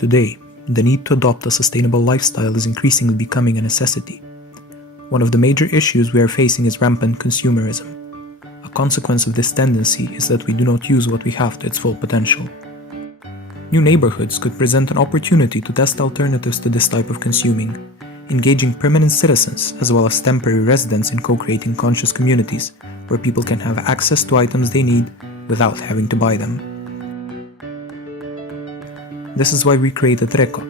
Today, the need to adopt a sustainable lifestyle is increasingly becoming a necessity. One of the major issues we are facing is rampant consumerism. A consequence of this tendency is that we do not use what we have to its full potential. New neighborhoods could present an opportunity to test alternatives to this type of consuming, engaging permanent citizens as well as temporary residents in co-creating conscious communities where people can have access to items they need without having to buy them. This is why we created RECO,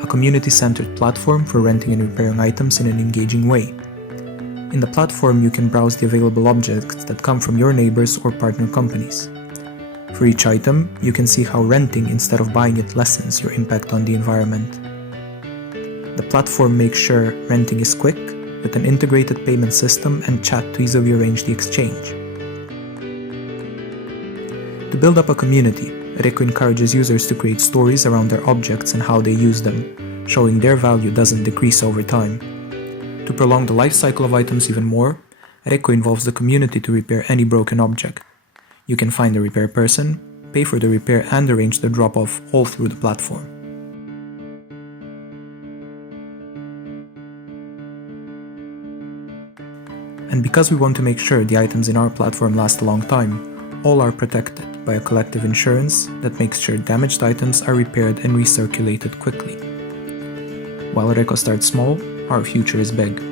a community-centered platform for renting and repairing items in an engaging way. In the platform, you can browse the available objects that come from your neighbors or partner companies. For each item, you can see how renting instead of buying it lessens your impact on the environment. The platform makes sure renting is quick, with an integrated payment system and chat to easily arrange the exchange. To build up a community, RECO encourages users to create stories around their objects and how they use them, showing their value doesn't decrease over time. To prolong the life cycle of items even more, RECO involves the community to repair any broken object. You can find the repair person, pay for the repair and arrange the drop-off all through the platform. And because we want to make sure the items in our platform last a long time, all are protected by a collective insurance that makes sure damaged items are repaired and recirculated quickly. While RECO starts small, our future is big.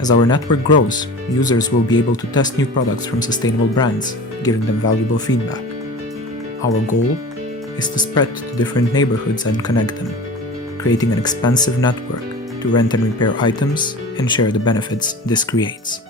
As our network grows, users will be able to test new products from sustainable brands, giving them valuable feedback. Our goal is to spread to different neighborhoods and connect them, creating an expansive network to rent and repair items and share the benefits this creates.